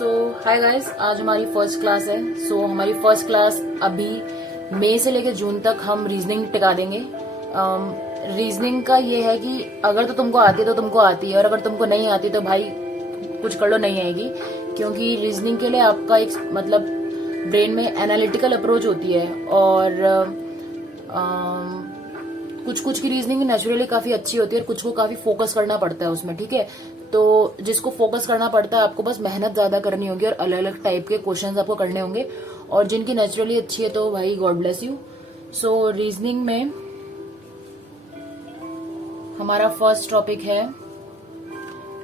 Hi guys, आज हमारी first class है। हमारी फर्स्ट क्लास अभी मई से लेकर जून तक हम रीजनिंग टिका देंगे। रीजनिंग का ये है कि अगर तो तुमको आती है तो तुमको आती है, और अगर तुमको नहीं आती तो भाई कुछ कर लो, नहीं आएगी। क्योंकि रीजनिंग के लिए आपका एक मतलब ब्रेन में एनालिटिकल अप्रोच होती है, और कुछ कुछ की रीजनिंग नेचुरली काफी अच्छी होती है और कुछ को काफी फोकस करना पड़ता है उसमें, ठीक है। तो जिसको फोकस करना पड़ता है आपको बस मेहनत ज्यादा करनी होगी और अलग अलग टाइप के क्वेश्चंस आपको करने होंगे, और जिनकी नेचुरली अच्छी है तो भाई गॉड ब्लेस यू। रीजनिंग में हमारा फर्स्ट टॉपिक है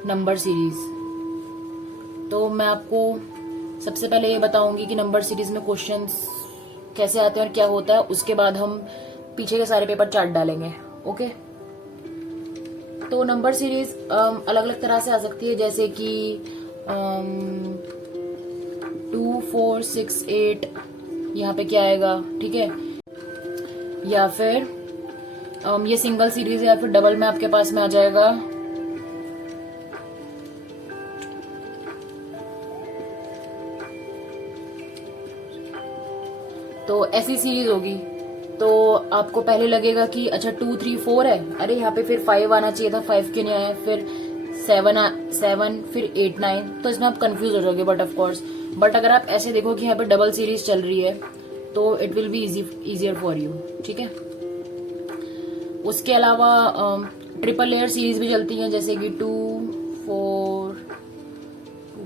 नंबर सीरीज। तो मैं आपको सबसे पहले ये बताऊंगी कि नंबर सीरीज में क्वेश्चंस कैसे आते हैं और क्या होता है, उसके बाद हम पीछे के सारे पेपर चार्ट डालेंगे। ओके, तो नंबर सीरीज अलग अलग तरह से आ सकती है, जैसे कि 2, 4, 6, 8 यहाँ पे क्या आएगा, ठीक है। या फिर ये सिंगल सीरीज है, या फिर डबल में आपके पास में आ जाएगा तो ऐसी सीरीज होगी। तो आपको पहले लगेगा कि अच्छा 2, 3, 4 है, अरे यहाँ पे फिर 5 आना चाहिए था, 5 क्यों नहीं आया, फिर 7, फिर 8, 9, तो इसमें आप कंफ्यूज हो जाओगे। बट अगर आप ऐसे देखो कि यहाँ पे डबल सीरीज चल रही है तो it will be easier for you, ठीक है। उसके अलावा ट्रिपल लेयर सीरीज भी चलती हैं, जैसे कि 2, 4,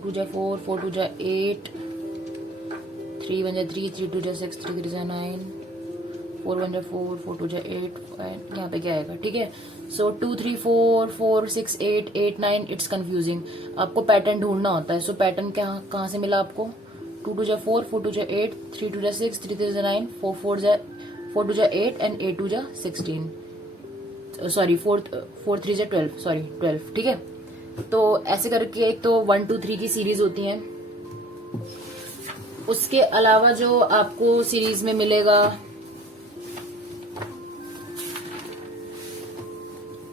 2 जा 4, 4 2 जा 8, 3 1 जा 3, 3 2 जा 6, 3 3 जा 9, 4 1 जा 4, 4 2 जा 8, यहाँ पे क्या आएगा, ठीक है। 2 3 4 4 6 8 8 9, इट्स कंफ्यूजिंग। आपको पैटर्न ढूंढना होता है। पैटर्न कहाँ से मिला आपको? 2 2 जा 4, 4 2 जा 8, 3 2 जा 6, 3 3 जा 9, 4 2 जा 8 एंड 8 2 जा 16, सॉरी 4 3 जा 12, सॉरी 12, ठीक है। तो ऐसे करके एक तो 1 2 3 की सीरीज होती है। उसके अलावा जो आपको सीरीज में मिलेगा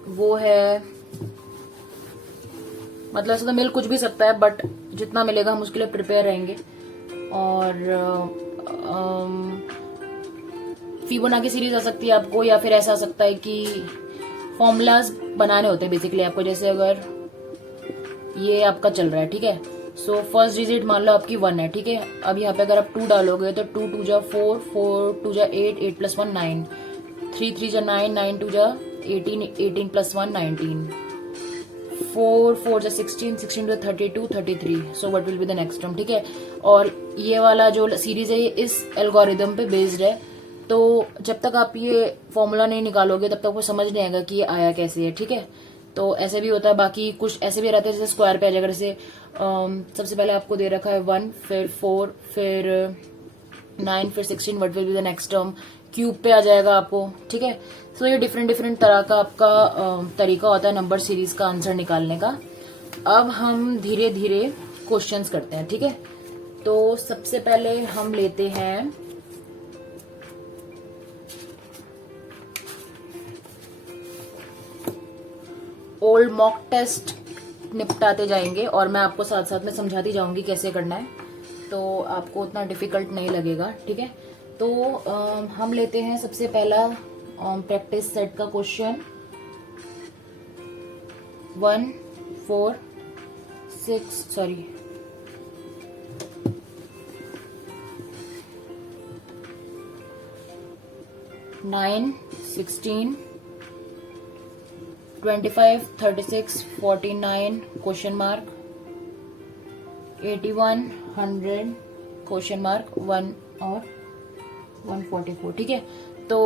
वो है, मतलब ऐसा तो मिल कुछ भी सकता है, बट जितना मिलेगा हम उसके लिए प्रिपेयर रहेंगे। और फिबोनाची सीरीज आ सकती है आपको, या फिर ऐसा आ सकता है कि फॉर्मूलाज बनाने होते हैं बेसिकली आपको। जैसे अगर ये आपका चल रहा है, ठीक है, फर्स्ट डिजिट मान लो आपकी 1 है, ठीक है। अब यहाँ पे अगर आप 2 डालोगे तो 2 2 जा 4, 4 2 जा 8, 8 + 1 9, 3 3 जा 9, 9 2 जा 18, 18 + 1 19, 4 4 जा 16, 16 जा 32, 33। So what will be the next term, ठीक है। और ये वाला जो सीरीज है ये इस एल्गोरिदम पे बेस्ड है। तो जब तक आप ये फॉर्मूला नहीं निकालोगे तब तक आपको समझ नहीं आएगा कि ये आया कैसे है, ठीक है। तो ऐसे भी होता है। बाकी कुछ ऐसे भी रहते हैं जैसे स्क्वायर पे आ जाएगा। जैसे सबसे पहले आपको दे रखा है 1, फिर 4, फिर 9, फिर 16, what will be the next term, cube पे आ जाएगा आपको, ठीक है। ये डिफरेंट तरह का आपका तरीका होता है नंबर सीरीज का आंसर निकालने का। अब हम धीरे धीरे क्वेश्चंस करते हैं, ठीक है। तो सबसे पहले हम लेते हैं ओल्ड मॉक टेस्ट, निपटाते जाएंगे और मैं आपको साथ साथ में समझाती जाऊंगी कैसे करना है, तो आपको उतना डिफिकल्ट नहीं लगेगा, ठीक है। तो हम लेते हैं सबसे पहला प्रैक्टिस सेट का question 1 4 6 sorry 9 16 25 36 49 question mark 81 100 question mark 1 और 144, ठीक है। तो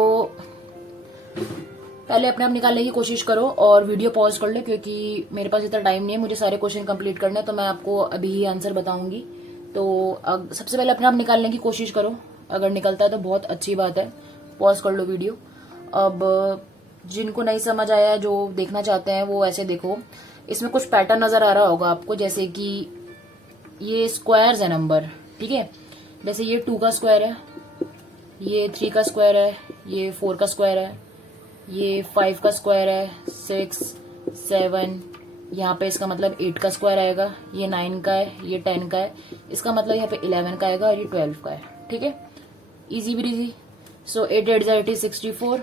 पहले अपने आप निकालने की कोशिश करो और वीडियो पॉज कर लो, क्योंकि मेरे पास इतना टाइम नहीं है, मुझे सारे क्वेश्चन कंप्लीट करने हैं, तो मैं आपको अभी ही आंसर बताऊंगी। तो सबसे पहले अपने आप निकालने की कोशिश करो, अगर निकलता है तो बहुत अच्छी बात है। पॉज कर लो वीडियो। अब जिनको नहीं समझ आया, जो देखना चाहते हैं वो ऐसे देखो। इसमें कुछ पैटर्न नजर आ रहा होगा आपको, जैसे कि ये स्क्वायर्स है नंबर, ठीक है। जैसे ये 2 का स्क्वायर है, ये 3 का स्क्वायर है, ये 4 का स्क्वायर है, ये 5 का स्क्वायर है, 6 7 यहाँ पे इसका मतलब 8 का स्क्वायर आएगा, ये 9 का है, ये 10 का है, इसका मतलब यहाँ पे 11 का आएगा और ये 12 का है। ठीक है, इजी ब्रीजी। सो 8 8 जा 64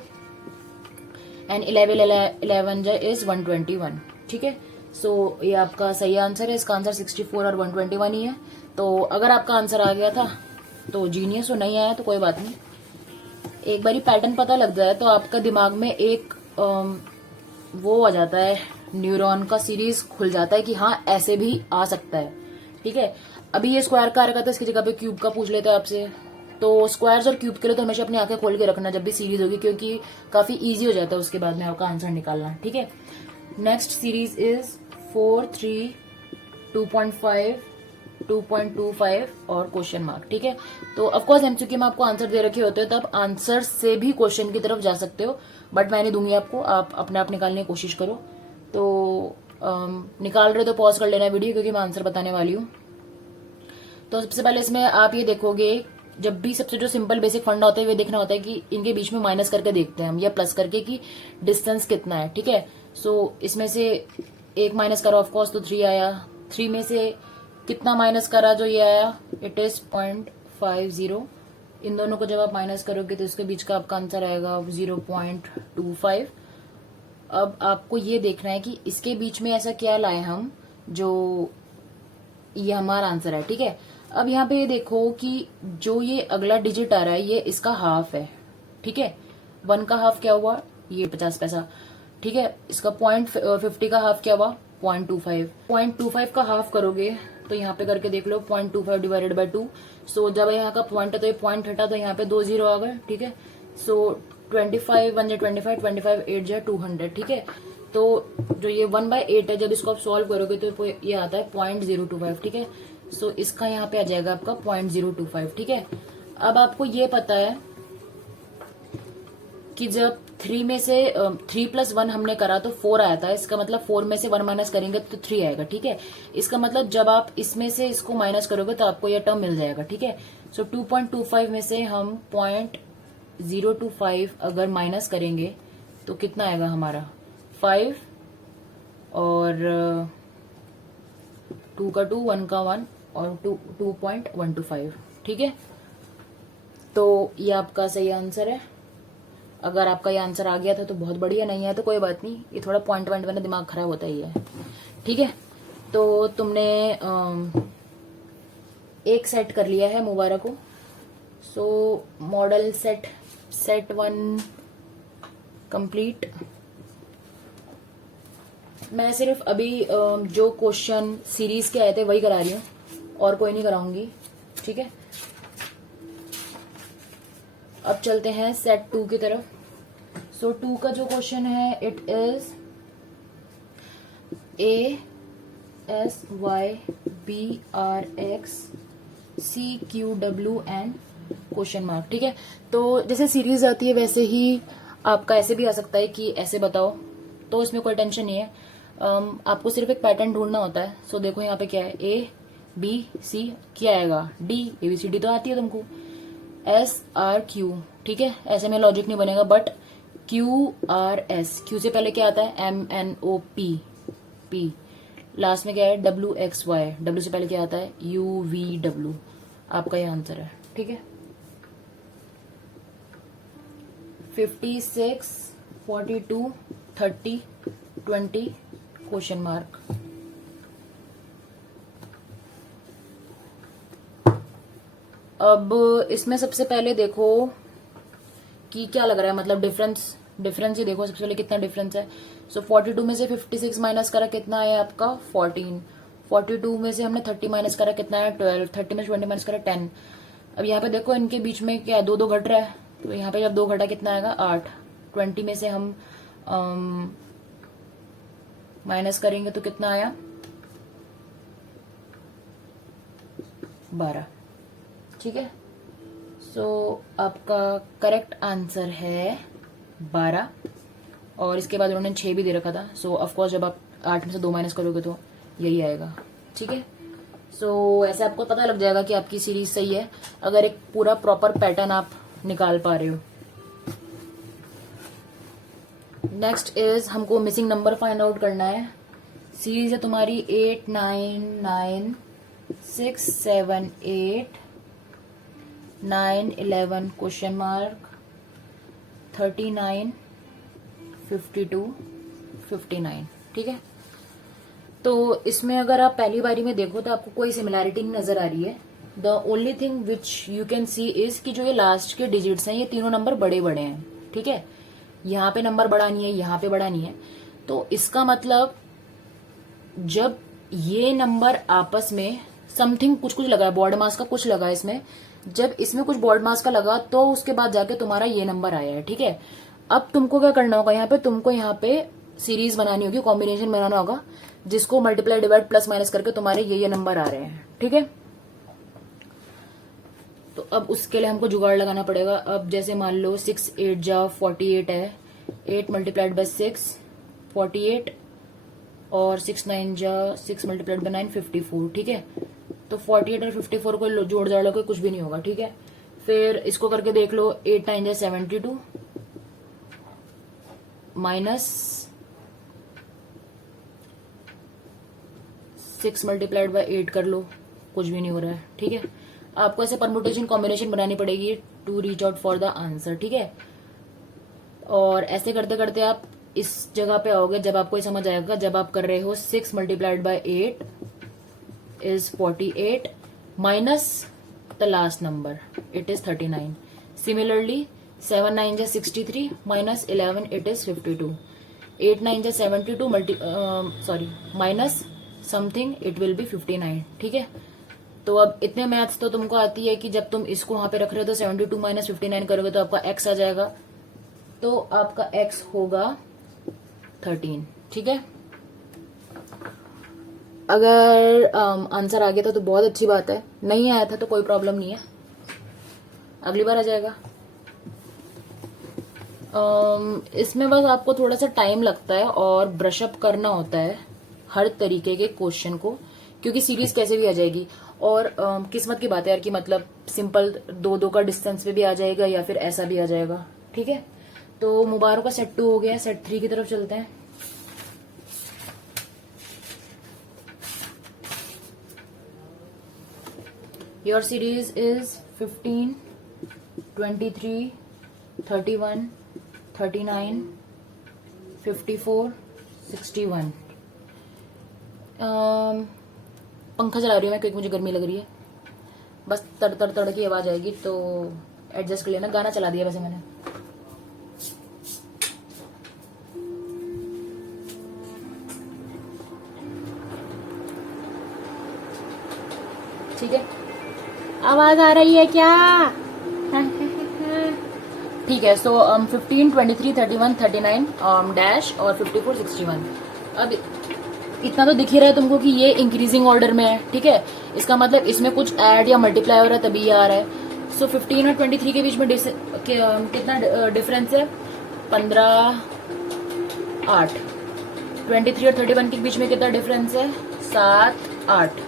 एंड 11 जा इज 121। ठीक है, सो ये आपका सही आंसर है। इसका आंसर 64 और 121 ही है। तो अगर आपका आंसर आ गया था तो जीनियस, हो नहीं आया तो कोई बात नहीं। एक बारी पैटर्न पता लग जाए तो आपका दिमाग में एक वो आ जाता है, न्यूरॉन का सीरीज खुल जाता है कि हाँ ऐसे भी आ सकता है। ठीक है, अभी ये स्क्वायर का आ रखा था, इसकी जगह पे क्यूब का पूछ लेते हैं आपसे। तो स्क्वायर्स और क्यूब के लिए तो हमेशा अपनी आंखें खोल के रखना जब भी सीरीज होगी, क्योंकि काफी इजी हो जाता है उसके बाद में आपका आंसर निकालना। ठीक है, नेक्स्ट सीरीज इज 4 3 2.5 2.25 और क्वेश्चन मार्क। ठीक है, तो ऑफकोर्स एमसीक्यू में आपको आंसर दे रखे होते हैं, तब आंसर से भी क्वेश्चन की तरफ जा सकते हो, बट मैं नहीं दूंगी आपको, आप अपने आप निकालने की कोशिश करो। तो निकाल रहे तो पॉज कर लेना वीडियो, क्योंकि मैं आंसर बताने वाली हूँ। तो सबसे पहले इसमें आप ये देखोगे, जब भी सबसे जो सिंपल बेसिक फंडा होता है ये देखना होता है कि इनके बीच में माइनस करके देखते हैं हम, या प्लस करके कि डिस्टेंस कितना है। ठीक है, सो इसमें से एक माइनस करा ऑफकोर्स तो 3 आया, 3 में से कितना माइनस करा जो ये आया, इट इज 0.50। इन दोनों को जब आप माइनस करोगे तो इसके बीच का आपका आंसर आएगा 0.25। अब आपको ये देखना है कि इसके बीच में ऐसा क्या लाए हम जो ये हमारा आंसर है। ठीक है, अब यहाँ पे ये देखो कि जो ये अगला डिजिट आ रहा है ये इसका हाफ है। ठीक है, 1 का हाफ क्या हुआ, ये 50 पैसा। ठीक है, इसका 0.50 का हाफ क्या हुआ, 0.25। 0.25 का हाफ करोगे तो यहाँ पे करके देख लो, 0.25 डिवाइडेड बाय 2। सो जब यहाँ का पॉइंट है तो ये पॉइंट हटा तो यहाँ पे 2 0 आ गए। ठीक है, सो 25 1 25 25 8 जा 200। ठीक है, तो जो ये 1/8 है, जब इसको आप सॉल्व करोगे तो ये आता है 0.025। ठीक है, सो इसका यहाँ पे आ जाएगा आपका 0.025। ठीक है, अब आपको ये पता है कि जब 3 में से 3 + 1 हमने करा तो 4 आया था, इसका मतलब 4 में से 1 माइनस करेंगे तो 3 आएगा। ठीक है, इसका मतलब जब आप इसमें से इसको माइनस करोगे तो आपको यह टर्म मिल जाएगा। ठीक है, सो 2.25 में से हम 0.025 अगर माइनस करेंगे तो कितना आएगा हमारा, 5 और 2 का 2 1 का 1 और 2.125। ठीक है, तो ये आपका सही आंसर है। अगर आपका ये आंसर आ गया था तो बहुत बढ़िया, नहीं है तो कोई बात नहीं, ये थोड़ा पॉइंट में दिमाग खराब होता ही है। ठीक है, तो तुमने एक सेट कर लिया है, मुबारक हो। सो मॉडल सेट 1 कंप्लीट। मैं सिर्फ अभी जो क्वेश्चन सीरीज के आए थे वही करा रही हूँ, और कोई नहीं कराऊंगी। ठीक है, अब चलते हैं सेट 2 की तरफ। सो 2 का जो क्वेश्चन है it is ASYBRXCQW and question mark. ठीक है, तो जैसे सीरीज आती है वैसे ही आपका ऐसे भी आ सकता है कि ऐसे बताओ, तो इसमें कोई टेंशन नहीं है। आपको सिर्फ एक पैटर्न ढूंढना होता है। सो देखो यहाँ पे क्या है, ABC क्या आएगा, D ABCD तो आती है तुमको, SRQ। ठीक है, ऐसे में लॉजिक नहीं बनेगा, बट QRS, Q से पहले क्या आता है, MNOP P, लास्ट में क्या है WXY, W से पहले क्या आता है UVW। आपका ये आंसर है। ठीक है, 56 42 30 20 क्वेश्चन मार्क। अब इसमें सबसे पहले देखो कि क्या लग रहा है, मतलब डिफरेंस ही देखो सबसे पहले कितना डिफरेंस है। सो 42 में से 56 माइनस करा कितना है आपका 14, 42 में से हमने 30 माइनस करा कितना है 12, 30 में से 20 माइनस करा 10। अब यहाँ पे देखो इनके बीच में क्या 2 2 घट रहा है, तो यहाँ पे जब 2 घटा कितना आएगा 8। 20 में से हम माइनस करेंगे तो कितना आया 12। ठीक है, सो आपका करेक्ट आंसर है 12, और इसके बाद उन्होंने 6 भी दे रखा था। सो ऑफकोर्स जब आप 8 में से 2 माइनस करोगे तो यही आएगा। ठीक है, सो ऐसे आपको पता लग जाएगा कि आपकी सीरीज सही है, अगर एक पूरा प्रॉपर पैटर्न आप निकाल पा रहे हो। नेक्स्ट इज हमको मिसिंग नंबर फाइंड आउट करना है। सीरीज है तुम्हारी 8 9 9 6 7 8 9 11 क्वेश्चन मार्क 39 52 59। ठीक है, तो इसमें अगर आप पहली बारी में देखो तो आपको कोई सिमिलैरिटी नहीं नजर आ रही है। The only thing which you can see is कि जो ये लास्ट के डिजिट्स हैं ये तीनों नंबर बड़े बड़े हैं। ठीक है, यहाँ पे नंबर बड़ा नहीं है, यहाँ पे बड़ा नहीं है, तो इसका मतलब जब ये नंबर आपस में समथिंग कुछ कुछ लगा है, बॉर्ड मास का कुछ लगा है इसमें, जब इसमें कुछ बॉर्ड मास का लगा तो उसके बाद जाके तुम्हारा ये नंबर आया है। ठीक है, अब तुमको क्या करना होगा, यहाँ पे तुमको यहाँ पे सीरीज बनानी होगी, कॉम्बिनेशन बनाना होगा, जिसको मल्टीप्लाई डिवाइड प्लस माइनस करके तुम्हारे ये नंबर आ रहे हैं। ठीक है, तो अब उसके लिए हमको जुगाड़ लगाना पड़ेगा। अब जैसे मान लो 6 8 जा 48 है, 8 मल्टीप्लाइड बाय 6 48, और 6 9 जा 6 मल्टीप्लाइड बाय 9 54। ठीक है, तो 48 और 54 को जोड़ जाड़ लो, कुछ भी नहीं होगा। ठीक है, फिर इसको करके देख लो, 8 9 जा 72 माइनस 6 मल्टीप्लाइड बाय 8 कर लो, कुछ भी नहीं हो रहा है। ठीक है, आपको ऐसे परमुटेशन कॉम्बिनेशन बनानी पड़ेगी to reach out for the answer. ठीक है, और ऐसे करते करते आप इस जगह पे आओगे जब आपको ये समझ आएगा, जब आप कर रहे हो 6 multiplied by 8 is 48 minus the last number it is 39। Similarly 7 9 जा 63 माइनस 11 इट इज 52, 8 9 जा 72 minus something it will be 59। ठीक है, तो अब इतने मैथ्स तो तुमको आती है कि जब तुम इसको वहां पे रख रहे हो तो 72 माइनस 59 करोगे तो आपका x आ जाएगा, तो आपका x होगा 13। ठीक है, अगर आंसर आ गया था तो बहुत अच्छी बात है, नहीं आया था तो कोई प्रॉब्लम नहीं है, अगली बार आ जाएगा। इसमें बस आपको थोड़ा सा टाइम लगता है और ब्रशअप करना होता है हर तरीके के क्वेश्चन को, क्योंकि सीरीज कैसे भी आ जाएगी। और किस्मत की बात है यार कि मतलब सिंपल 2 का डिस्टेंस पे भी आ जाएगा या फिर ऐसा भी आ जाएगा। ठीक है, तो मुबारक का सेट 2 हो गया, सेट 3 की तरफ चलते हैं। Your series is 15 23 31 39 54 61। पंखा चला रही हूँ मैं क्योंकि मुझे गर्मी लग रही है, बस तड़ तड़ तड़ की आवाज आएगी तो एडजस्ट कर लेना। गाना चला दिया वैसे मैंने। ठीक है, आवाज आ रही है क्या? ठीक है, सो 15 23 31 39 डैश और 54 61। अब इतना तो दिख ही रहा है तुमको कि ये इंक्रीजिंग ऑर्डर में है। ठीक है, इसका मतलब इसमें कुछ ऐड या मल्टीप्लाई हो रहा है तभी ये आ रहा है। सो 15 और 23 के बीच में कितना डिफरेंस है? 15 8। 23 और 31 के बीच में कितना डिफरेंस है? 7 8।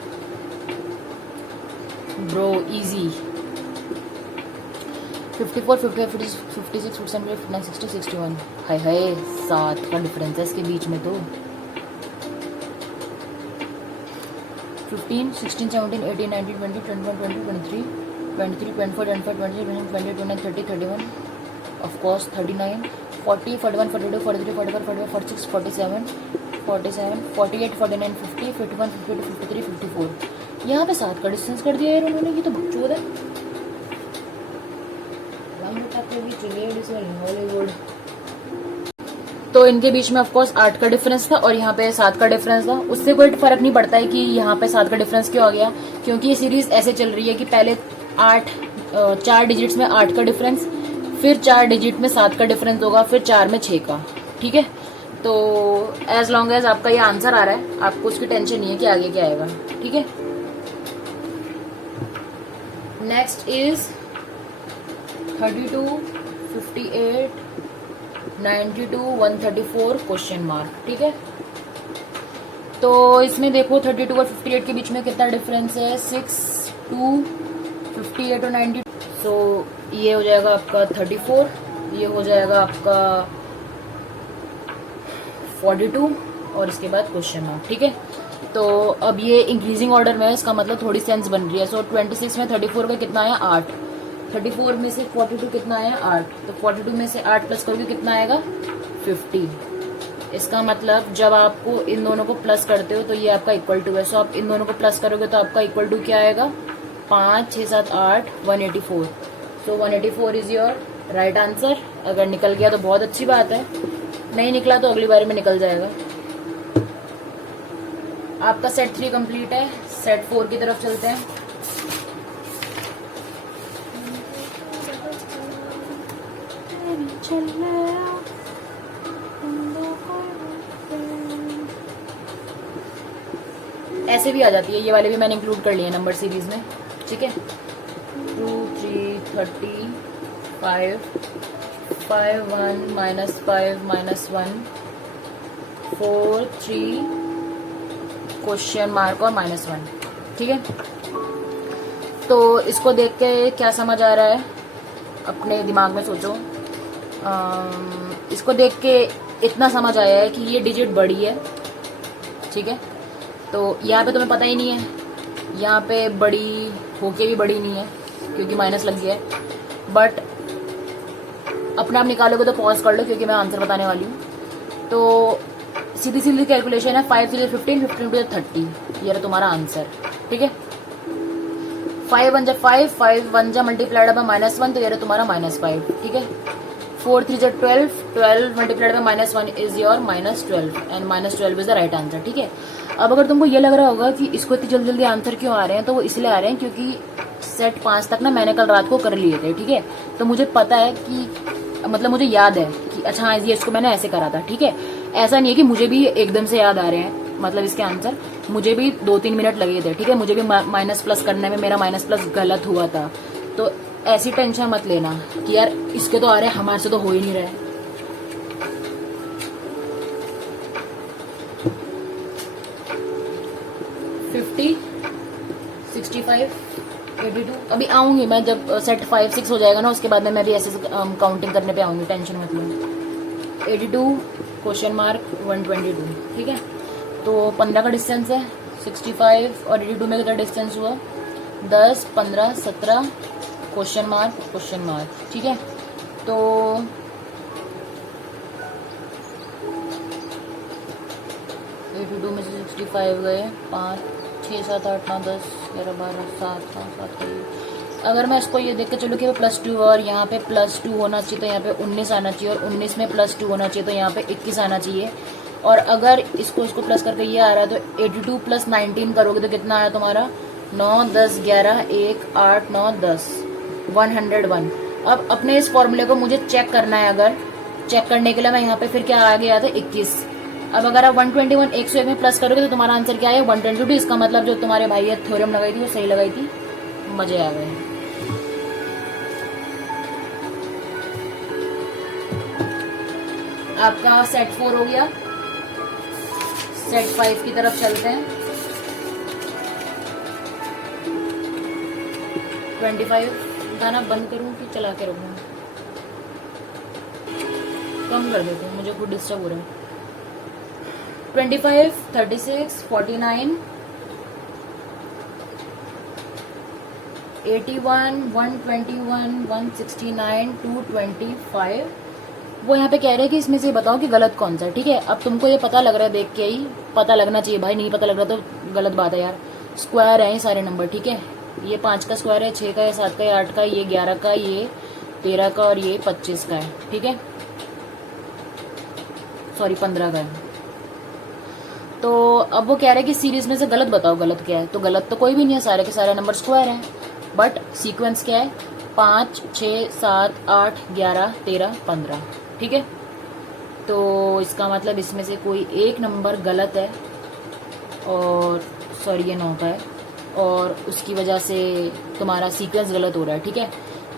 Bro easy. 54 55 56 57 59 60 61। हाय हाय, 7 का डिफरेंस है इसके बीच में। तो 15 16 17 18 19 20 21 22 23 23 24 25 26 27 28 29 30 31 of course 39 40 41 42 43 44 45 46 47 47 48 49 50 51 52 53 54। यहाँ पे 7 का डिस्टेंस कर दिया यार उन्होंने, ये तो बकचोद है। हॉलीवुड। तो इनके बीच में ऑफकोर्स 8 का डिफरेंस था और यहाँ पे 7 का डिफरेंस था। उससे कोई फर्क नहीं पड़ता है कि यहाँ पे 7 का डिफरेंस क्यों आ गया, क्योंकि ये सीरीज ऐसे चल रही है कि पहले 4 डिजिट्स में 8 का डिफरेंस, फिर 4 डिजिट में 7 का डिफरेंस होगा, फिर 4 में 6 का। ठीक है, तो एज लॉन्ग एज आपका ये आंसर आ रहा है आपको उसकी टेंशन नहीं है कि आगे क्या आएगा। ठीक है, नेक्स्ट इज 32 58 92 134 क्वेश्चन मार्क। ठीक है, तो इसमें देखो 32 और 58 के बीच में कितना डिफरेंस है? 6 2 58 और 92। सो ये हो जाएगा आपका 34, ये हो जाएगा आपका 42 और इसके बाद क्वेश्चन मार्क, ठीक है। तो अब ये इंक्रीजिंग ऑर्डर में है, इसका मतलब थोड़ी सेंस बन रही है। सो 26 में 34 का कितना आया 8, 34 में से 42 कितना आया 8, तो 42 में से 8 प्लस करोगे कितना आएगा 50। इसका मतलब जब आपको इन दोनों को प्लस करते हो तो ये आपका इक्वल टू है। सो आप इन दोनों को प्लस करोगे तो आपका इक्वल टू क्या आएगा 5 6 7 8 184। सो 184 इज योर राइट आंसर। अगर निकल गया तो बहुत अच्छी बात है, नहीं निकला तो अगली बार में निकल जाएगा। आपका सेट 3 कंप्लीट है। सेट 4 की तरफ चलते हैं। ऐसे भी आ जाती है, ये वाले भी मैंने इंक्लूड कर लिए नंबर सीरीज में, ठीक है। 2 3 30 5 5 1 -5 -1 4 3 क्वेश्चन मार्क और -1, ठीक है। तो इसको देख के क्या समझ आ रहा है, अपने दिमाग में सोचो। इसको देख के इतना समझ आया है कि ये डिजिट बड़ी है, ठीक है। तो यहाँ पे तुम्हें पता ही नहीं है, यहाँ पे बड़ी होके भी बड़ी नहीं है क्योंकि माइनस लग गया है। बट अपने आप निकालोगे तो पॉज कर लो क्योंकि मैं आंसर बताने वाली हूँ। तो सीधी सीधी कैलकुलेशन है, 5 3 15 15 2 30, ये रहा तुम्हारा आंसर, ठीक है। 5 1 5 5 1 मल्टीप्लाइड बाय -1, तो ये रहा तुम्हारा -5, ठीक है। 4 3 12 12 multiplied by -1 is your -12 and -12 is the right answer, ठीक है। अब अगर तुमको ये लग रहा होगा कि इसको इतनी जल्दी जल्दी आंसर क्यों आ रहे हैं, तो वो इसलिए आ रहे हैं क्योंकि सेट 5 तक ना मैंने कल रात को कर लिए थे, ठीक है। तो मुझे पता है कि मतलब मुझे याद है कि अच्छा हाँ ये इसको मैंने ऐसे करा था, ठीक है। ऐसा नहीं है कि मुझे भी एकदम से याद आ रहे हैं, मतलब इसके आंसर मुझे भी 2-3 मिनट लगे थे, ठीक है। मुझे भी माइनस प्लस करने में मेरा माइनस प्लस गलत हुआ था। तो ऐसी टेंशन मत लेना कि यार इसके तो आ रहे हैं, हमारे से तो हो ही नहीं रहे। $50 65 82 अभी आऊंगी मैं, जब सेट 5 6 हो जाएगा ना उसके बाद में मैं भी ऐसे काउंटिंग करने पे आऊंगी, टेंशन मत लो। 82 क्वेश्चन मार्क 122, ठीक है। तो 15 का डिस्टेंस है, 65 और 82 में कितना डिस्टेंस हुआ 10 15 17 क्वेश्चन मार्क, ठीक है। तो 82 में से 65 गए 5 6 7 8 9 10 11 12 7 7 अगर मैं इसको ये देख के चलूँ कि +2 और यहाँ पे +2 होना चाहिए तो यहाँ पे 19 आना चाहिए, और 19 में +2 होना चाहिए तो यहाँ पे 21 आना चाहिए। और अगर इसको प्लस करके ये आ रहा है तो 82 + 19 करोगे तो कितना आया तुम्हारा 9 10 11 1 8 9 10 101। अब अपने इस फॉर्मूले को मुझे चेक करना है, अगर चेक करने के लिए मैं यहाँ पे फिर क्या आ गया था 21। अब अगर आप 121 101 में प्लस करोगे तो तुम्हारा आंसर क्या है 122। इसका मतलब जो तुम्हारे भाई ने थ्योरम लगाई थी वो सही लगाई थी, मजे आ गए। आपका सेट 4 हो गया। सेट 5 की तरफ चलते हैं। 25 गाना बंद करूं कि चला के रखूं, कम कर देते हैं, मुझे खुद डिस्टर्ब हो रहा है। 25 36 49 81 121 169 225। वो यहाँ पे कह रहे हैं कि इसमें से बताओ कि गलत कौन सा है, ठीक है। अब तुमको ये पता लग रहा है, देख के ही पता लगना चाहिए भाई, नहीं पता लग रहा तो गलत बात है यार। स्क्वायर है ये सारे नंबर, ठीक है। ये 5 का स्क्वायर है, 6 का है, 7 का है, 8 का, ये 11 का, ये 13 का और ये 25 का है, ठीक है। सॉरी 15 का है। तो अब वो कह रहे हैं कि सीरीज में से गलत बताओ, गलत क्या है। तो गलत तो कोई भी नहीं है, सारे के सारे नंबर स्क्वायर हैं। बट सीक्वेंस क्या है 5 6 7 8 11 13 15, ठीक है। तो इसका मतलब इसमें से कोई एक नंबर गलत है, और सॉरी ये 9 का है, और उसकी वजह से तुम्हारा सीक्वेंस गलत हो रहा है, ठीक है।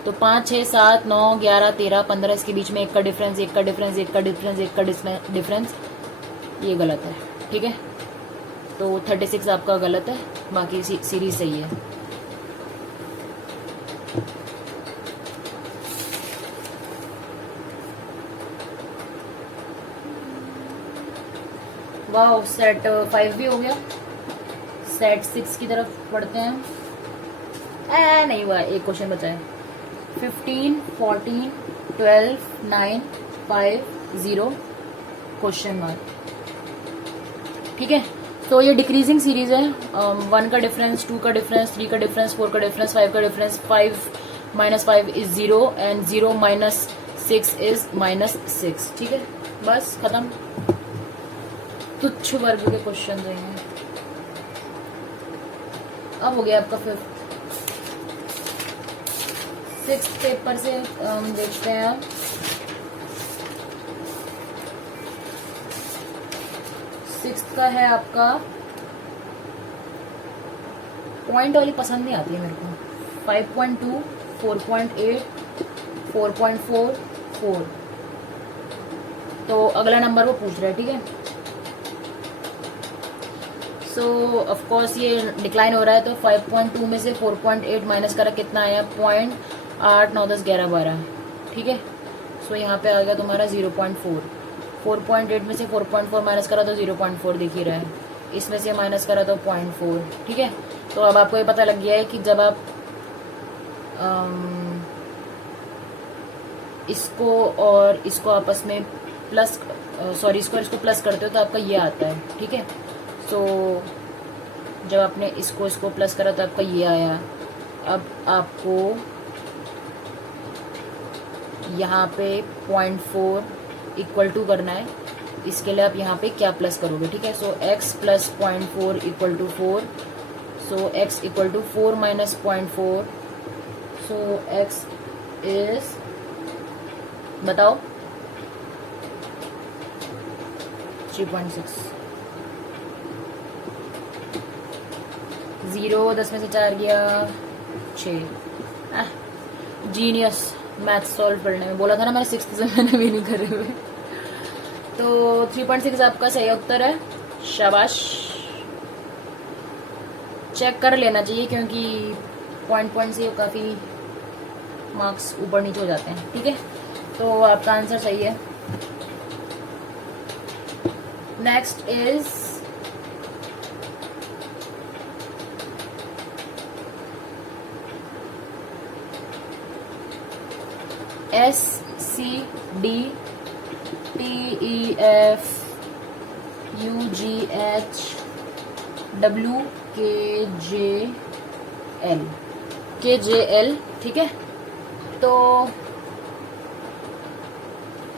तो 5 6 7 9 11 13 15 इसके बीच में एक का डिफरेंस, एक का डिफरेंस, एक का डिफरेंस, एक का डिफरेंस, ये गलत है, ठीक है। तो 36 आपका गलत है, बाकी सीरीज सही है। वाह, सेट 5 भी हो गया। सेट 6 की तरफ बढ़ते हैं। नहीं हुआ, एक क्वेश्चन बचा है। 15, 14, 12, 9, 5, 0 क्वेश्चन मार्क। ठीक है, तो ये डिक्रीजिंग सीरीज है। 1 का डिफरेंस, 2 का डिफरेंस, 3 का डिफरेंस, 4 का डिफरेंस, 5 का डिफरेंस। 5 - 5 is 0 and 0 - 6 is -6। ठीक है, बस खत्म। तुच्छ वर्ग के क्वेश्चन रहेंगे। अब हो गया आपका 6th पेपर से देखते हैं आप। सिक्स्थ का है आपका, पॉइंट वाली पसंद नहीं आती है मेरे को। 5.2, 4.8, 4.4, 4। तो अगला नंबर वो पूछ रहा है। ठीक है, सो ऑफ कोर्स ये डिक्लाइन हो रहा है, तो 5.2 में से 4.8 माइनस करा कितना आया? 0.8, 9, 10, 11, 12। ठीक है, सो यहाँ पे आ गया तुम्हारा 0.4। 4.8 में से 4.4 माइनस करा तो 0.4 दिख ही रहा है। इसमें से माइनस करा तो 0.4। ठीक है, तो अब आपको ये पता लग गया है कि जब आप इसको और इसको आपस में प्लस, सॉरी, इसको और इसको प्लस करते हो तो आपका ये आता है। ठीक है, तो जब आपने इसको प्लस करा तो आपका ये आया। अब आपको यहाँ पे 0.4 इक्वल टू करना है। इसके लिए आप यहाँ पे क्या प्लस करोगे? ठीक है, so x plus 0.4 equal to 4। So x equal to 4 minus 0.4। So x is, बताओ, 3.6। 0, 10 में से 4 गया 6। जीनियस मैथ सॉल्व करने में। बोला था ना मैंने 6th से मैंने भी नहीं करे हुए। तो 3.6 आपका सही उत्तर है। शाबाश। चेक कर लेना चाहिए क्योंकि पॉइंट से काफ़ी मार्क्स ऊपर नीचे हो जाते हैं। ठीक है, तो आपका आंसर सही है। Next is SCDTEFUGHWKJL। ठीक है, तो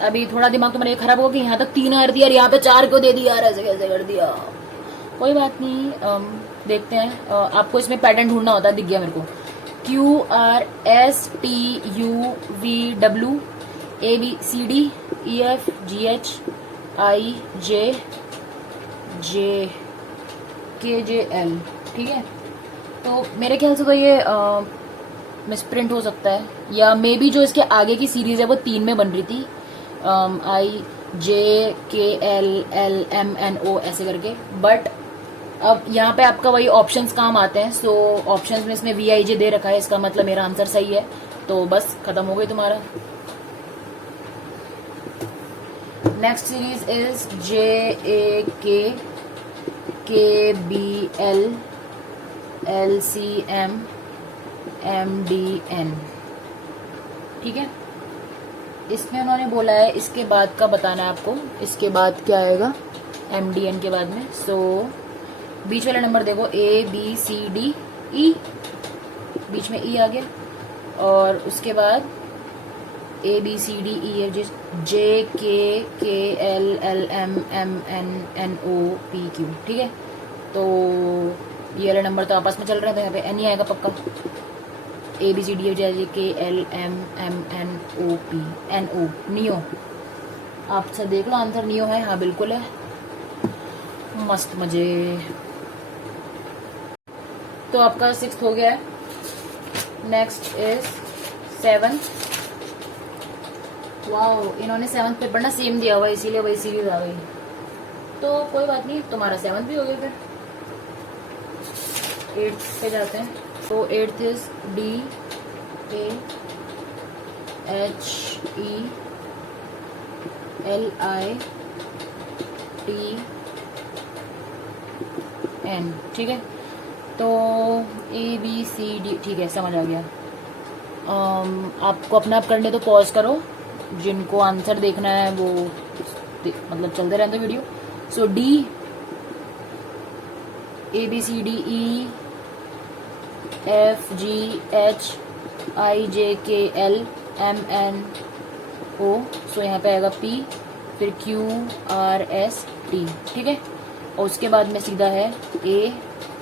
अभी थोड़ा दिमाग तो मेरा ये खराब हो गया, यहाँ तक 3 आ रही है और यहाँ पे 4 क्यों दे दिया यार, ऐसे कैसे कर दिया? कोई बात नहीं, देखते हैं। आपको इसमें पैटर्न ढूंढना होता है, दिख गया मेरे को। QRSTUVW ABCDEFGHIJKJL। ठीक है, तो मेरे ख्याल से तो ये मिसप्रिंट हो सकता है, या मे बी जो इसके आगे की सीरीज है वो 3 में बन रही थी, IJKLLMNO ऐसे करके। बट अब यहाँ पे आपका वही ऑप्शंस काम आते हैं। सो ऑप्शंस में इसमें VIJ दे रखा है, इसका मतलब मेरा आंसर सही है। तो बस खत्म हो गई तुम्हारा। Next series is JAKKBLLCMMDN। ठीक है, इसमें उन्होंने बोला है इसके बाद का बताना है आपको। इसके बाद क्या आएगा MDN के बाद में? सो बीच वाला नंबर देखो, ABCDE, बीच में E आ गया, और उसके बाद ABCDEFG JKKLLMNNOPQ। ठीक है, तो ये वाले नंबर तो आपस में चल रहे हैं, तो यहाँ पे N ही आएगा पक्का। ABCDEFGKLMMNOPNO, neo. आप सब देख लो, आंसर नियो है। हाँ बिल्कुल है, मस्त मजे। तो आपका 6th हो गया है। Next is 7th। वाओ, इन्होंने 7th पेपर ना सेम दिया हुआ, इसीलिए वही सीरीज आ गई। तो कोई बात नहीं, तुम्हारा 7th भी हो गया। फिर 8th पे जाते हैं। तो 8th इज DAHELITERATION। एन, ठीक है। तो ABCD, ठीक है, समझ आ गया। आपको अपना आप करने तो पॉज करो, जिनको आंसर देखना है वो मतलब चलते रहते वीडियो। सो D ABCDEFGHIJKLMNO, सो यहाँ पे आएगा P, फिर QRST, ठीक है। और उसके बाद में सीधा है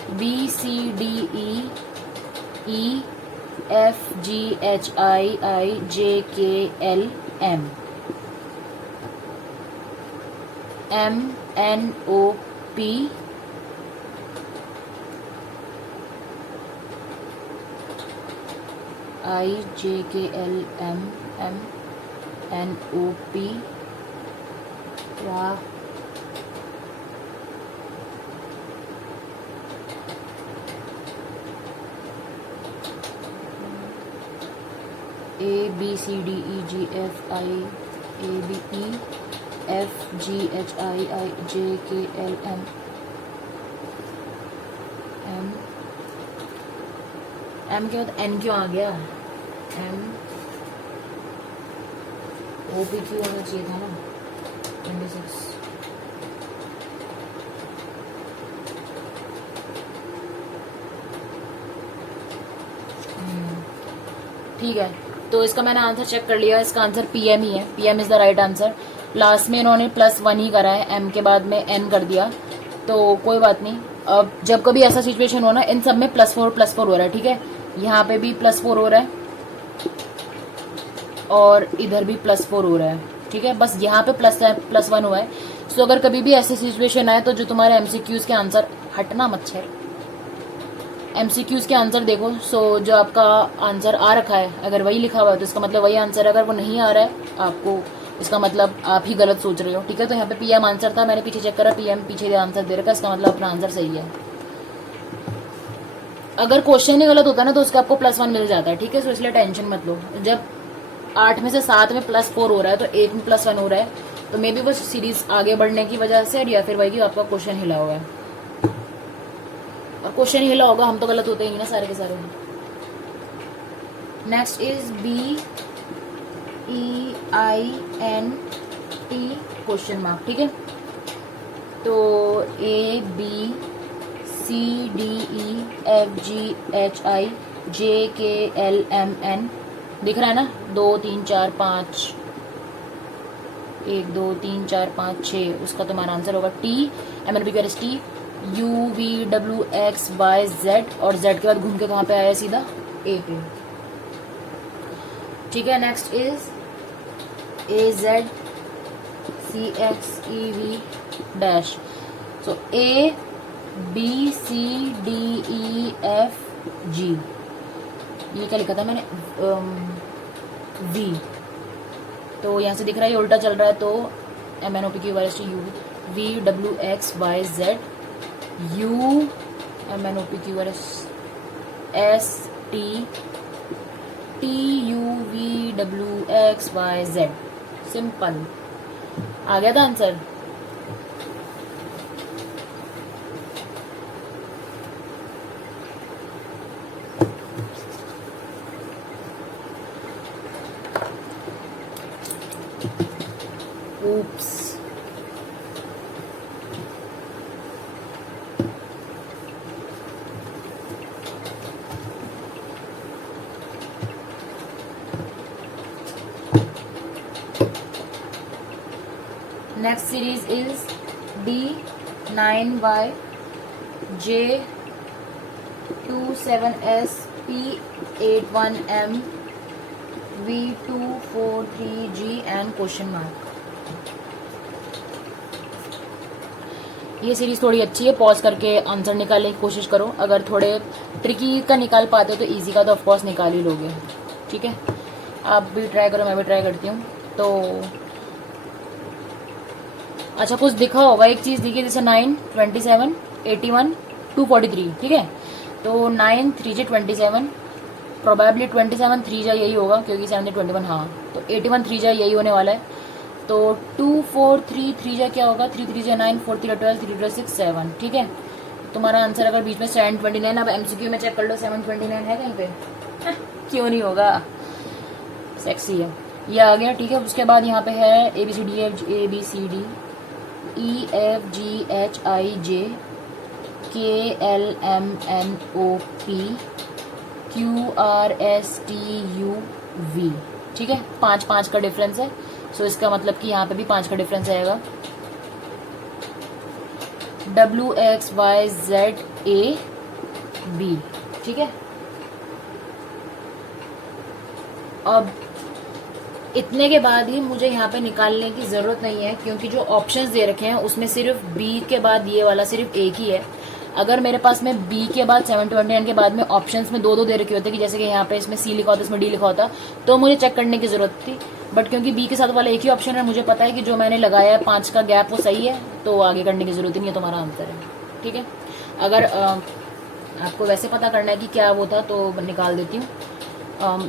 ABCDEFGHIJKLMNOP, IJKLMNOP, ABCDEFGHIJKLM M के बाद N क्यों आ गया? OPQ होना चाहिए था ना, 26। ठीक है, तो इसका मैंने आंसर चेक कर लिया, इसका आंसर PM ही है। PM is the right answer. Last में इन्होंने +1 ही करा है, M के बाद में N कर दिया, तो कोई बात नहीं। अब जब कभी ऐसा सिचुएशन हो ना, इन सब में +4 हो रहा है, ठीक है। यहाँ पे भी +4 हो रहा है और इधर भी +4 हो रहा है, ठीक है। बस यहाँ पे +1 हुआ है। सो अगर कभी भी ऐसी सिचुएशन आए तो जो तुम्हारे MCQs के आंसर, हटना मच्छर, MCQs के आंसर देखो। सो जो आपका आंसर आ रखा है अगर वही लिखा हुआ है तो इसका मतलब वही आंसर है। अगर वो नहीं आ रहा है आपको, इसका मतलब आप ही गलत सोच रहे हो, ठीक है। तो यहाँ पे PM आंसर था, मैंने पीछे चेक करा, PM पीछे आंसर दे रखा है, इसका मतलब अपना आंसर सही है। अगर क्वेश्चन ही गलत होता है ना तो उसका आपको +1 मिल जाता है, ठीक है। सो इसलिए टेंशन मत लो। जब 8 में से 7 में +4 हो रहा है तो 1 में +1 हो रहा है, तो मे बी वो सीरीज आगे बढ़ने की वजह से, या फिर वही कि आपका क्वेश्चन हिला हुआ है। और क्वेश्चन ही हिला होगा, हम तो गलत होते ही ना सारे के सारे। Next is BEINT question mark, ठीक है। तो ABCDEFGHIJKLMN दिख रहा है ना, 2 3 4 5, 1 2 3 4 5 6, उसका तुम्हारा आंसर होगा T, MNOP UVWXYZ, और Z के बाद घूम के कहाँ पे आया सीधा A पे, ठीक है। Next is AZCXEV'। So ABCDEFG, ये क्या लिखा था मैंने, V, तो यहाँ से दिख रहा है ये उल्टा चल रहा है, तो MNOPQRST UVWXYZ MNOPQRST TUVWXYZ, simple. आ गया था answer. Oops. Next series is D9YJ27S P81M V243G and question mark. ये सीरीज थोड़ी अच्छी है, पॉज करके आंसर निकालने की कोशिश करो। अगर थोड़े ट्रिकी का निकाल पाते हो तो इजी का तो ऑफकोर्स निकाल ही लोगे, ठीक है। आप भी ट्राई करो, मैं भी ट्राई करती हूँ। तो अच्छा, कुछ दिखा होगा, एक चीज़ दिखी, जैसे 9 27 81 243, ठीक है। तो 9 3J 27, प्रोबेबली 27 3J यही होगा क्योंकि 7 21, हाँ, तो 81 3J यही होने वाला है। तो 2 4 3 3 जा क्या होगा, 3 3 जा 9, 4 3 12, 3 2 6 7, ठीक है। तुम्हारा आंसर अगर बीच में 729, अब एमसीक्यू में चेक कर लो 729 है कहीं पे? क्यों नहीं होगा, सेक्सी है ये, आ गया, ठीक है। उसके बाद यहाँ पे है ABCD EFGHIJ KLMNOP QRSTUV, ठीक है। 5 5 का डिफरेंस है, सो इसका मतलब कि यहाँ पे भी 5 का डिफरेंस आएगा। WXYZAB, ठीक है। अब इतने के बाद ही मुझे यहाँ पे निकालने की जरूरत नहीं है, क्योंकि जो ऑप्शंस दे रखे हैं उसमें सिर्फ बी के बाद ये वाला सिर्फ एक ही है। अगर मेरे पास में बी के बाद 729 के बाद में ऑप्शंस में 2 2 दे रखे होते कि जैसे कि यहाँ पे इसमें सी लिखा होता, इसमें डी लिखा होता, तो मुझे चेक करने की जरूरत थी। बट क्योंकि बी के साथ वाला एक ही ऑप्शन है, मुझे पता है कि जो मैंने लगाया है 5 का गैप वो सही है, तो आगे करने की जरूरत ही नहीं है, तुम्हारा आंसर है, ठीक है। अगर आपको वैसे पता करना है कि क्या वो था तो निकाल देती हूँ।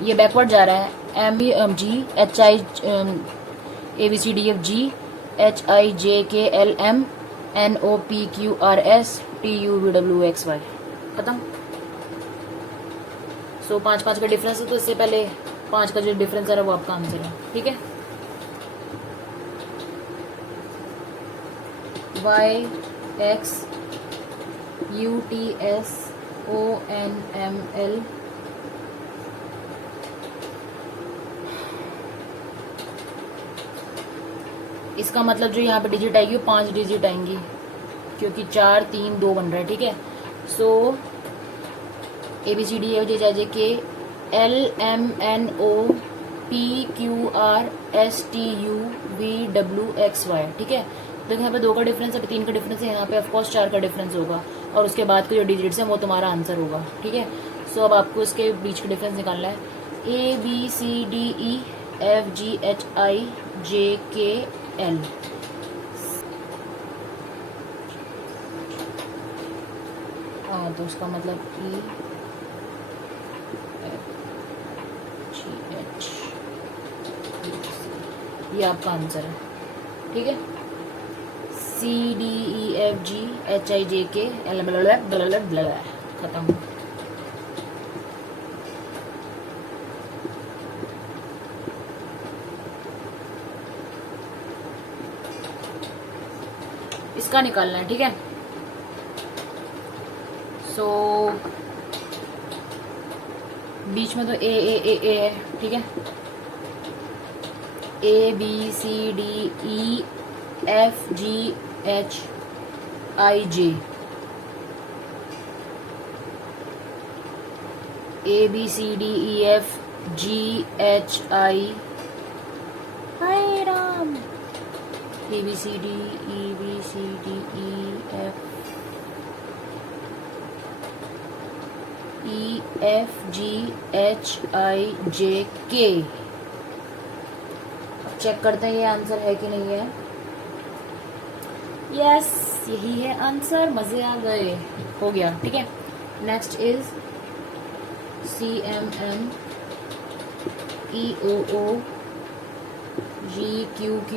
ये बैकवर्ड जा रहा है, MBMG HIJKLMNOPQRSTUVWXY, खत्म। सो 5 5 का डिफरेंस है, तो इससे पहले 5 का जो डिफरेंस है वो आपका आंसर है, ठीक है। YXUTSONML इसका मतलब जो यहाँ पे डिजिट आएगी वो 5 डिजिट आएंगी, क्योंकि 4 3 2 बन रहा है, ठीक है। सो ABCDEFGHIJK LMNOPQRSTUVWXY, ठीक है। देखो यहाँ पे 2 का डिफरेंस है, 3 का डिफरेंस है, यहाँ पे ऑफकोर्स 4 का डिफरेंस होगा, और उसके बाद के जो डिजिट्स हैं वो तुम्हारा आंसर होगा, ठीक है। सो अब आपको इसके बीच का डिफरेंस निकालना है। ABCDEFGHIJKL, तो उसका मतलब EFGH, ये आपका आंसर है, ठीक है। CDEFGHIJKL, खत्म। इसका निकालना है, ठीक है। सो बीच में तो ए है, ठीक है। ABCDEFGHIJ, ABCDEFGHI, हाय राम, EFGHIJK। चेक करते हैं ये आंसर है कि नहीं है। यस, यही है आंसर, मजे आ गए, हो गया, ठीक है। नेक्स्ट इज CMMEOOGQQ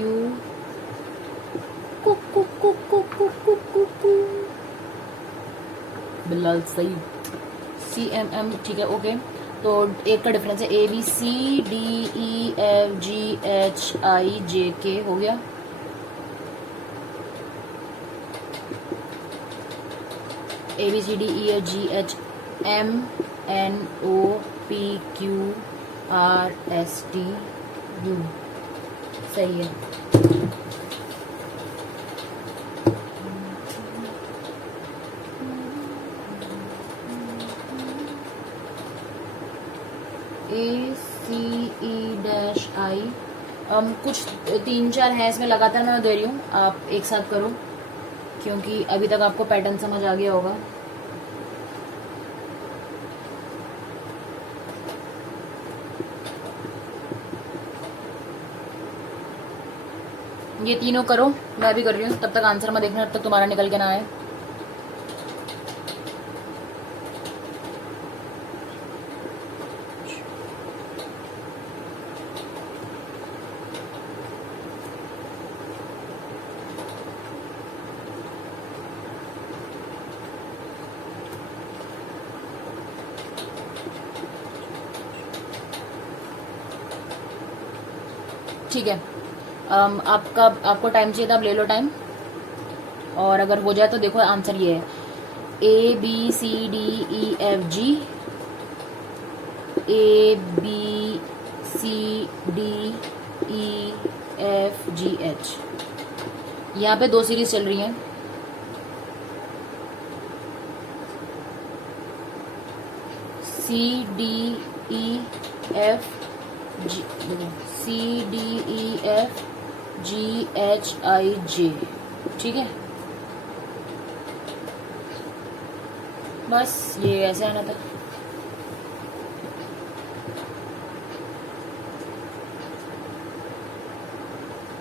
बिल्लाल सही, CMM, ठीक है, ओके। तो एक का डिफरेंस है, ABCDEFGHIJK हो गया। ABCDEFGHMNOPQRSTU, सही है। ACE-I, कुछ 3 4 है इसमें, लगातार मैं दे रही हूँ, आप एक साथ करो, क्योंकि अभी तक आपको पैटर्न समझ आ गया होगा। ये तीनों करो, मैं भी कर रही हूँ, तब तक आंसर में देखना, तब तक तुम्हारा निकल के ना आए। ठीक है। आपको टाइम चाहिए था, आप ले लो टाइम। और अगर हो जाए तो देखो आंसर ये है ABCDEFG, ABCDEFGH। यहाँ पे 2 सीरीज चल रही हैं। CDEFGHIJ, ठीक है। बस ये ऐसे आना था।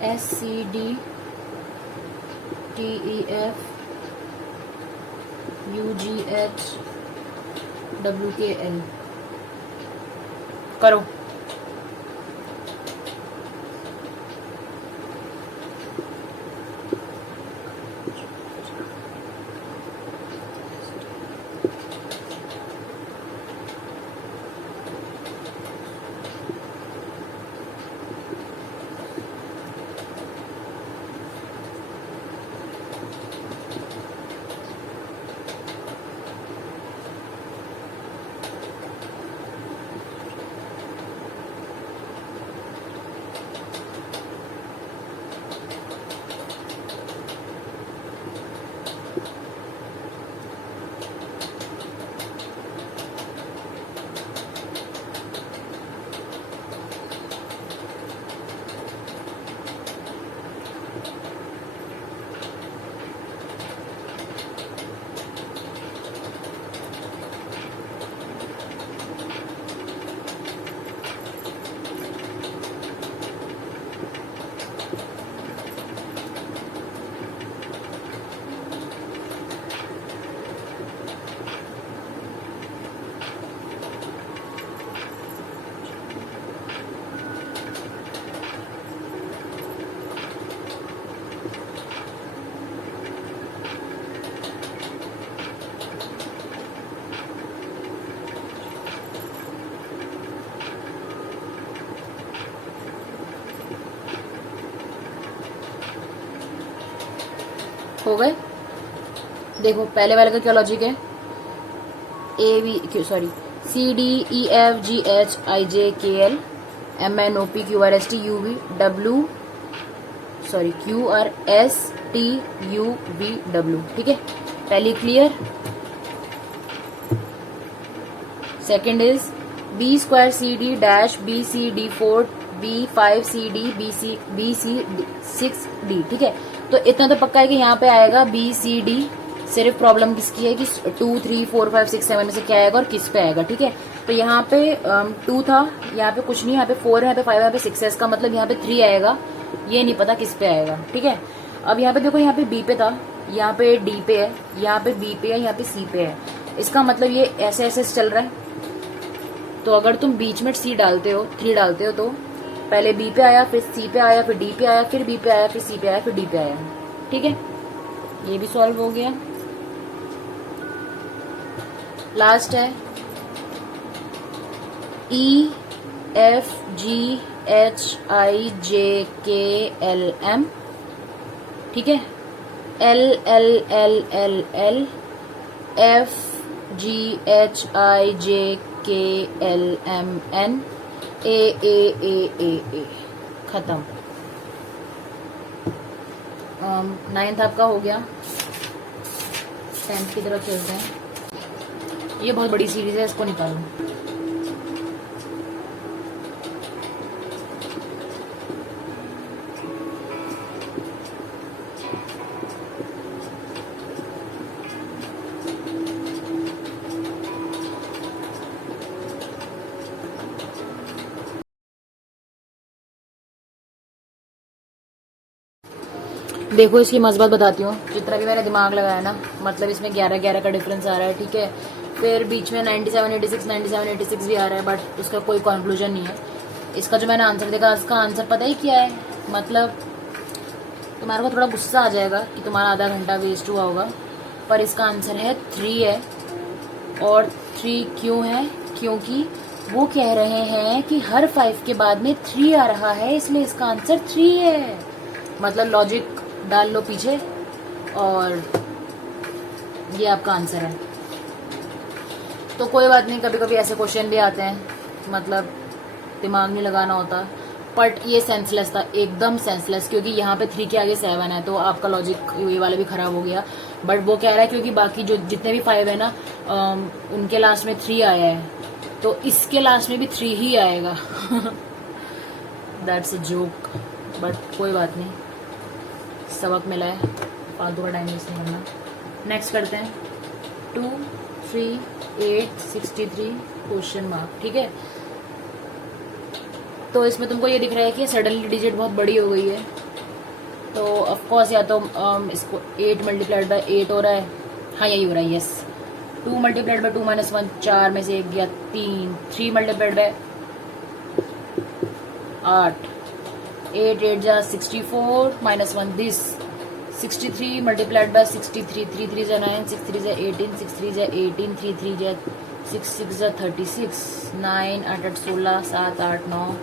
SCDTEFUGHWKL करो। हो गए। देखो पहले वाले का क्या लॉजिक है, CDEFGHIJKL QRSTUVW, ठीक है। पहली clear. Second is B2CD-BCD4 B5CD BC6D, ठीक है। तो इतना तो पक्का है कि यहाँ पे आएगा BCD। सिर्फ प्रॉब्लम किसकी है कि 2 3 4 5 6 7 में से क्या आएगा और किस पे आएगा, ठीक है। तो यहाँ पे 2 था, यहाँ पे कुछ नहीं, यहाँ पे 4 है, यहाँ पे 5 है, यहाँ पे 6 है। इसका मतलब यहाँ पे 3 आएगा, ये नहीं पता किस पे आएगा, ठीक है। अब यहाँ पे देखो, यहाँ पे B पे था, यहाँ पे D पे है, यहाँ पे B पे है, यहाँ पे C पे है। इसका मतलब ये ऐसे ऐसे चल रहा है। तो अगर तुम बीच में C डालते हो, 3 डालते हो, तो पहले B पे आया, फिर C पे आया, फिर D पे आया, फिर B पे आया, फिर C पे आया, फिर D पे आया, ठीक है। ये भी सॉल्व हो गया। लास्ट है EFGHIJKLM, ठीक है। LLLLL FGHIJKLMN AAAAA, खत्म। 9th आपका हो गया। 10th की तरफ चलते हैं। ये बहुत बड़ी सीरीज है, इसको निकालो। देखो इसकी मज़बत बताती हूँ। जितना भी मैंने दिमाग लगाया ना, मतलब इसमें 11-11 का डिफरेंस आ रहा है, ठीक है। फिर बीच में 97-86 भी आ रहा है, बट उसका कोई कंक्लूजन नहीं है। इसका जो मैंने आंसर देखा, इसका आंसर पता ही क्या है, मतलब तुम्हारे को थोड़ा गुस्सा आ जाएगा कि तुम्हारा आधा घंटा वेस्ट हुआ होगा, पर इसका आंसर है 3 है। और 3 क्यों है? क्योंकि वो कह रहे हैं कि हर 5 के बाद में 3 आ रहा है, इसलिए इसका आंसर 3 है। मतलब लॉजिक डाल लो पीछे और ये आपका आंसर है। तो कोई बात नहीं, कभी कभी ऐसे क्वेश्चन भी आते हैं, मतलब दिमाग नहीं लगाना होता। बट ये सेंसलेस था, एकदम सेंसलेस, क्योंकि यहाँ पे 3 के आगे 7 है, तो आपका लॉजिक ये वाला भी खराब हो गया। बट वो कह रहा है क्योंकि बाकी जो जितने भी 5 है ना, उनके लास्ट में 3 आया है, तो इसके लास्ट में भी 3 ही आएगा। दैट्स अ जोक, बट कोई बात नहीं, सबक मिला है, फालतू का टाइम वेस्ट नहीं करना। नेक्स्ट करते हैं 2, 3, 8, 63 क्वेश्चन मार्क। ठीक है, तो इसमें तुमको ये दिख रहा है कि सडनली डिजिट बहुत बड़ी हो गई है, तो ऑफकोर्स या तो इसको 8 मल्टीप्लाइड बाय 8 हो रहा है, हाँ यही हो रहा है, यस। 2 मल्टीप्लाइड बाय 2 माइनस 1, 4 में से 1 गया 3। 3 मल्टीप्लाइड बाय 8, 8 8 जा 64 माइनस 1 दिस 63 मल्टीप्लाइड बाय 63, 3 3 जा 9, 6 3 जा 18, 6 3 जा 18, 3 3 जा 6 6 जा 36, 9 8 8 16, 7 8 9,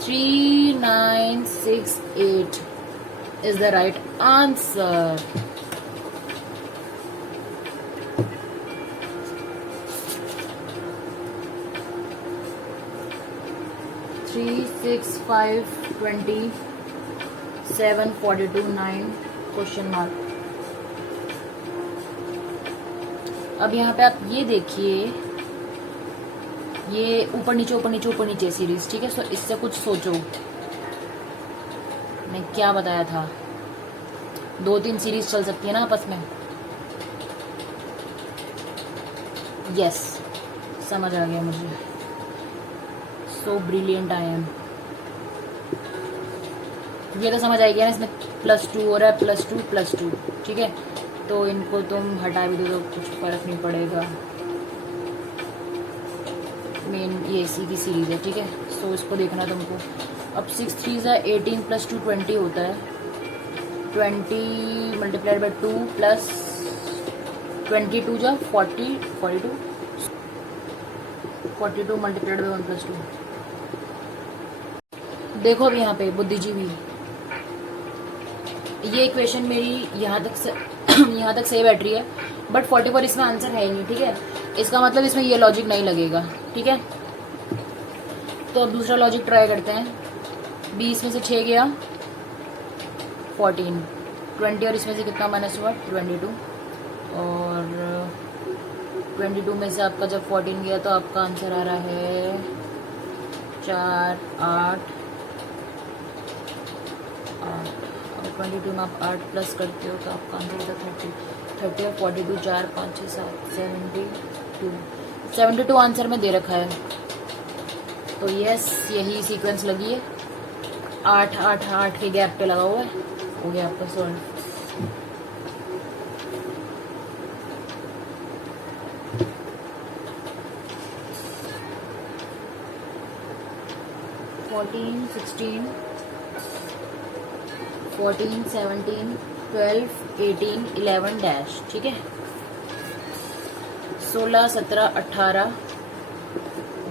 3 9 6 8 is the right answer. Three, 6, 5, 20, 7, 42, 9 question mark. अब यहाँ पे आप ये देखिए, ये ऊपर नीचे ऊपर नीचे ऊपर नीचे सीरीज, ठीक है। सो इससे कुछ सोचो, मैं क्या बताया था, 2-3 सीरीज चल सकती है ना आपस में। यस, समझ आ गया मुझे, सो ब्रिलियंट आई एम। ये तो समझ आ गया ना, इसमें +2 हो रहा है, +2 +2, ठीक है। तो इनको तुम हटा भी दो तो कुछ फर्क नहीं पड़ेगा, मेन ये इसी की सीरीज है, ठीक है। सो इसको देखना तुमको। अब 6 3 18 +2 20 होता है, 20 मल्टीप्लाइड बाय 2 प्लस 22 जा 40, 42, 42 मल्टीप्लाइड बाय 1 + 2। देखो अब यहाँ पे बुद्धिजीवी, ये इक्वेशन मेरी यहाँ तक से यहाँ तक सही बैठ रही है, बट 44 इसमें आंसर है ही नहीं, ठीक है। इसका मतलब इसमें ये लॉजिक नहीं लगेगा, ठीक है। तो अब दूसरा लॉजिक ट्राई करते हैं। 20 में से 6 गया 14, 20 और इसमें से कितना माइनस हुआ 22, और 22 में से आपका जब 14 गया तो आपका आंसर आ रहा है 4 8 8। और 22 में आप 8 प्लस करते हो तो आपका आंसर होता है 30 और 42, 4 5 6 7 72 आंसर में दे रखा है। तो यस, यही सीक्वेंस लगी है, 8 8 8 के गैप पे लगा हुआ है, हो गया आपका सॉल्व। फोर्टीन 16 14 17 12 18 11 डैश, ठीक है। 16 17 18,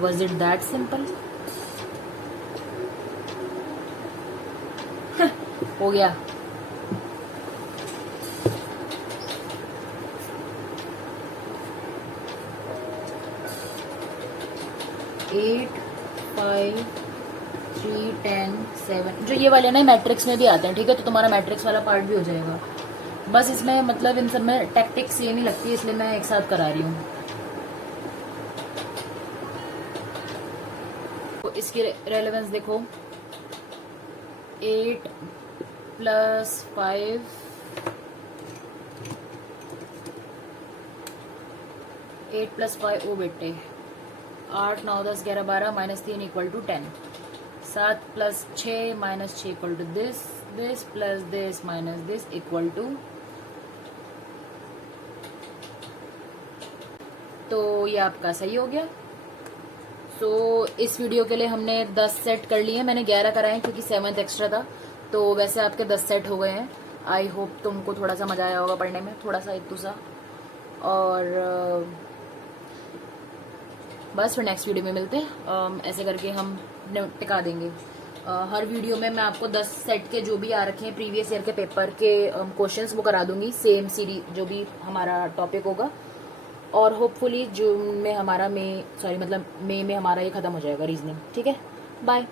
was it that simple? हो गया। एट 5 3 10 7, जो ये वाले ना मैट्रिक्स में भी आते हैं, ठीक है। तो तुम्हारा मैट्रिक्स वाला पार्ट भी हो जाएगा। बस इसमें मतलब इन सब में टैक्टिक्स सेम ही लगती है, इसलिए मैं एक साथ करा रही हूँ। तो इसकी रेलेवेंस देखो, 8 + 5 8 + 5 ओ बेटे 8 9 10 11 12 -3 = 10, 7 + 6 -6 = this plus this minus this equal to, तो ये आपका सही हो गया। सो इस वीडियो के लिए हमने 10 सेट कर लिए हैं, मैंने 11 कराए हैं क्योंकि 7th एक्स्ट्रा था, तो वैसे आपके 10 सेट हो गए हैं। आई होप तुमको थोड़ा सा मजा आया होगा पढ़ने में, थोड़ा सा इतू सा। और बस फिर नेक्स्ट वीडियो में मिलते हैं। ऐसे करके हम टिका देंगे। हर वीडियो में मैं आपको 10 सेट के जो भी आ रखे हैं प्रीवियस ईयर के पेपर के क्वेश्चंस वो करा दूंगी, सेम सीरीज जो भी हमारा टॉपिक होगा। और होपफुली जून में हमारा मई में हमारा ये खत्म हो जाएगा रीजनिंग। ठीक है, बाय।